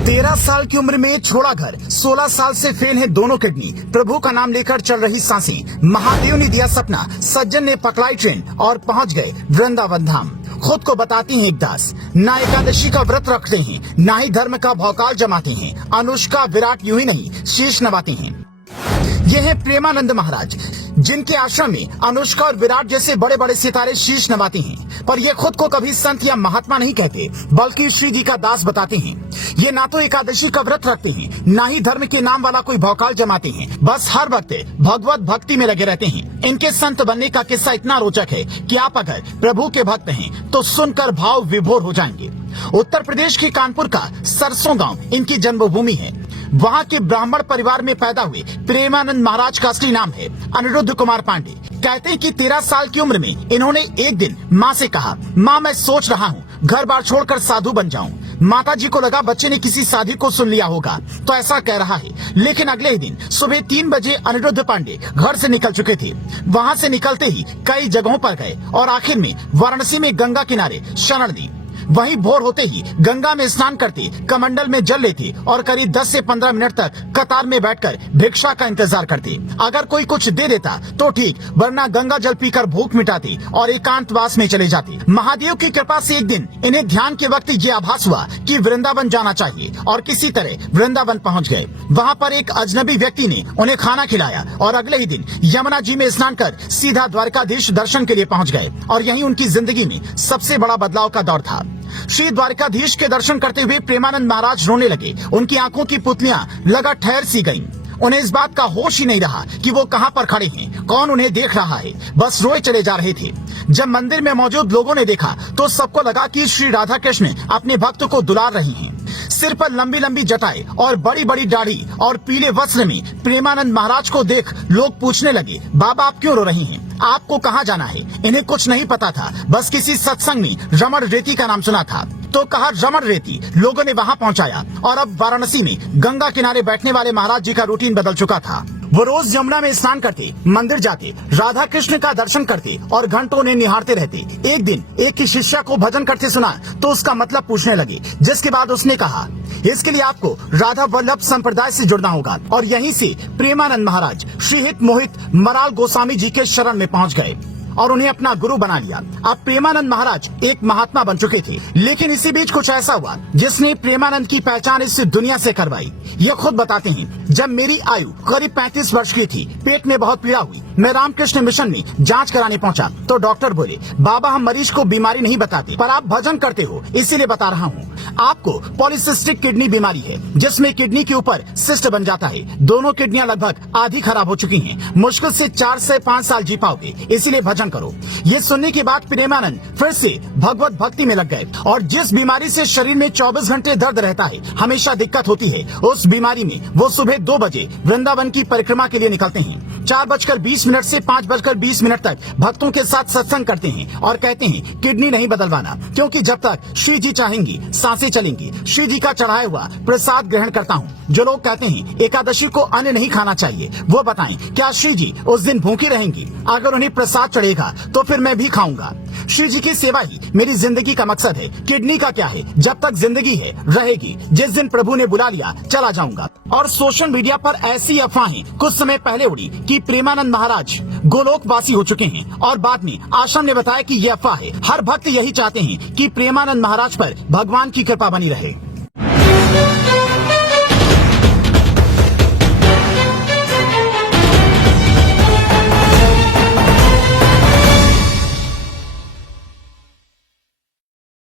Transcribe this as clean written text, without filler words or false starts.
13 साल की उम्र में छोड़ा घर, 16 साल से फेल है दोनों किडनी। प्रभु का नाम लेकर चल रही सांसें। महादेव ने दिया सपना, सज्जन ने पकड़ाई ट्रेन और पहुंच गए वृंदावन धाम। खुद को बताती हैं एक दास, ना एकादशी का व्रत रखते हैं, ना ही धर्म का भौकाल जमाते हैं। अनुष्का विराट यूं ही नहीं शीश नवाते हैं। ये है प्रेमानंद महाराज, जिनके आश्रम में अनुष्का और विराट जैसे बड़े बड़े सितारे शीश नवाते हैं। पर ये खुद को कभी संत या महात्मा नहीं कहते, बल्कि श्री जी का दास बताते हैं। ये ना तो एकादशी का व्रत रखते हैं, ना ही धर्म के नाम वाला कोई भौकाल जमाते हैं। बस हर वक्त भगवत भक्ति में लगे रहते हैं। इनके संत बनने का किस्सा इतना रोचक है कि आप अगर प्रभु के भक्त हैं तो सुनकर भाव विभोर हो जाएंगे। उत्तर प्रदेश के कानपुर का सरसों गांव इनकी जन्मभूमि है। वहाँ के ब्राह्मण परिवार में पैदा हुए प्रेमानंद महाराज का असली नाम है अनिरुद्ध कुमार पांडे। कहते हैं कि 13 साल की उम्र में इन्होंने एक दिन माँ से कहा, माँ मैं सोच रहा हूँ घर बार छोड़कर साधु बन जाऊं। माता जी को लगा बच्चे ने किसी साधु को सुन लिया होगा तो ऐसा कह रहा है। लेकिन अगले ही दिन सुबह 3 बजे अनिरुद्ध पांडे घर से निकल चुके थे। वहाँ से निकलते ही कई जगहों पर गए और आखिर में वाराणसी में गंगा किनारे शरण ली। वहीं भोर होते ही गंगा में स्नान करते, कमंडल में जल लेते और करीब 10 से 15 मिनट तक कतार में बैठकर भिक्षा का इंतजार करते। अगर कोई कुछ दे देता तो ठीक, वरना गंगा जल पीकर भूख मिटाते और एकांतवास में चले जाते। महादेव की कृपा से एक दिन इन्हें ध्यान के वक्त ये आभास हुआ कि वृंदावन जाना चाहिए और किसी तरह वृंदावन पहुँच गए। वहाँ पर एक अजनबी व्यक्ति ने उन्हें खाना खिलाया और अगले ही दिन यमुना जी में स्नान कर सीधा द्वारकाधीश दर्शन के लिए पहुँच गए। और यही उनकी जिंदगी में सबसे बड़ा बदलाव का दौर था। श्री द्वारकाधीश के दर्शन करते हुए प्रेमानंद महाराज रोने लगे। उनकी आंखों की पुतलियां लगा ठहर सी गईं। उन्हें इस बात का होश ही नहीं रहा कि वो कहां पर खड़े हैं, कौन उन्हें देख रहा है। बस रोए चले जा रहे थे। जब मंदिर में मौजूद लोगों ने देखा तो सबको लगा कि श्री राधा कृष्ण अपने भक्त को दुलार रही हैं। सिर पर लंबी लंबी जटाएं और बड़ी बड़ी दाढ़ी और पीले वस्त्र में प्रेमानंद महाराज को देख लोग पूछने लगे, बाबा आप क्यों रो रही हैं? आपको कहाँ जाना है? इन्हें कुछ नहीं पता था, बस किसी सत्संग में रमण रेती का नाम सुना था तो कहा रमण रेती। लोगों ने वहाँ पहुँचाया और अब वाराणसी में गंगा किनारे बैठने वाले महाराज जी का रूटीन बदल चुका था। वो रोज यमुना में स्नान करते, मंदिर जाते, राधा कृष्ण का दर्शन करते और घंटों उन्हें निहारते रहते। एक दिन एक की शिष्या को भजन करते सुना तो उसका मतलब पूछने लगे, जिसके बाद उसने कहा इसके लिए आपको राधा वल्लभ संप्रदाय से जुड़ना होगा। और यहीं से प्रेमानंद महाराज श्री हित मोहित मराल गोस्वामी जी के शरण में पहुंच गए और उन्हें अपना गुरु बना लिया। अब प्रेमानंद महाराज एक महात्मा बन चुके थे। लेकिन इसी बीच कुछ ऐसा हुआ जिसने प्रेमानंद की पहचान इस दुनिया से करवाई। ये खुद बताते हैं, जब मेरी आयु करीब 35 वर्ष की थी, पेट में बहुत पीड़ा हुई। मैं रामकृष्ण मिशन में जांच कराने पहुंचा तो डॉक्टर बोले, बाबा हम मरीज को बीमारी नहीं बताते, पर आप भजन करते हो इसीलिए बता रहा हूँ। आपको पॉलीसिस्टिक किडनी बीमारी है, जिसमें किडनी के ऊपर सिस्ट बन जाता है। दोनों किडनियां लगभग आधी खराब हो चुकी हैं। मुश्किल से 4 से 5 साल जी पाओगे, इसीलिए भजन करो। ये सुनने के बाद प्रेमानंद फिर से भगवत भक्ति में लग गए। और जिस बीमारी से शरीर में 24 घंटे दर्द रहता है, हमेशा दिक्कत होती है, उस बीमारी में वो सुबह 2 बजे वृंदावन की परिक्रमा के लिए निकलते हैं। 4:20 से 5:20 तक भक्तों के साथ सत्संग करते हैं और कहते हैं किडनी नहीं बदलवाना, क्योंकि जब तक श्री जी चाहेंगी सांसें चलेंगी। श्री जी का चढ़ाया हुआ प्रसाद ग्रहण करता हूँ। जो लोग कहते हैं एकादशी को अन्न नहीं खाना चाहिए, वो बताएं क्या श्री जी उस दिन भूखी रहेंगी? अगर उन्हें प्रसाद चढ़ेगा तो फिर मैं भी खाऊंगा। श्री जी की सेवा ही मेरी जिंदगी का मकसद है। किडनी का क्या है, जब तक जिंदगी है रहेगी। जिस दिन प्रभु ने बुला लिया चला जाऊंगा। और सोशल मीडिया पर ऐसी अफवाहें कुछ समय पहले उड़ी कि प्रेमानंद महाराज गोलोकवासी हो चुके हैं और बाद में आश्रम ने बताया कि ये अफवाह है। हर भक्त यही चाहते हैं कि प्रेमानंद महाराज पर भगवान की कृपा बनी रहे।